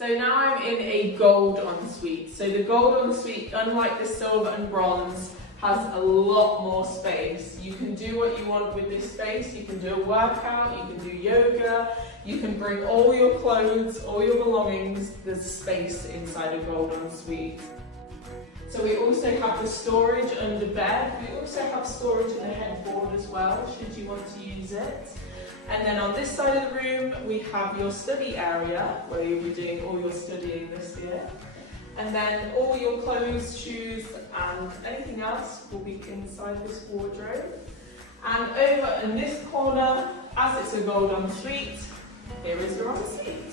So now I'm in a gold ensuite. So the gold ensuite, unlike the silver and bronze, has a lot more space. You can do what you want with this space. You can do a workout, you can do yoga, you can bring all your clothes, all your belongings. There's space inside a gold ensuite. So we also have the storage under bed. We also have storage in the headboard as well, should you want to use it. And then on this side of the room, we have your study area, where you'll be doing all your studying this year. And then all your clothes, shoes, and anything else will be inside this wardrobe. And over in this corner, as it's a gold ensuite, here is your ensuite.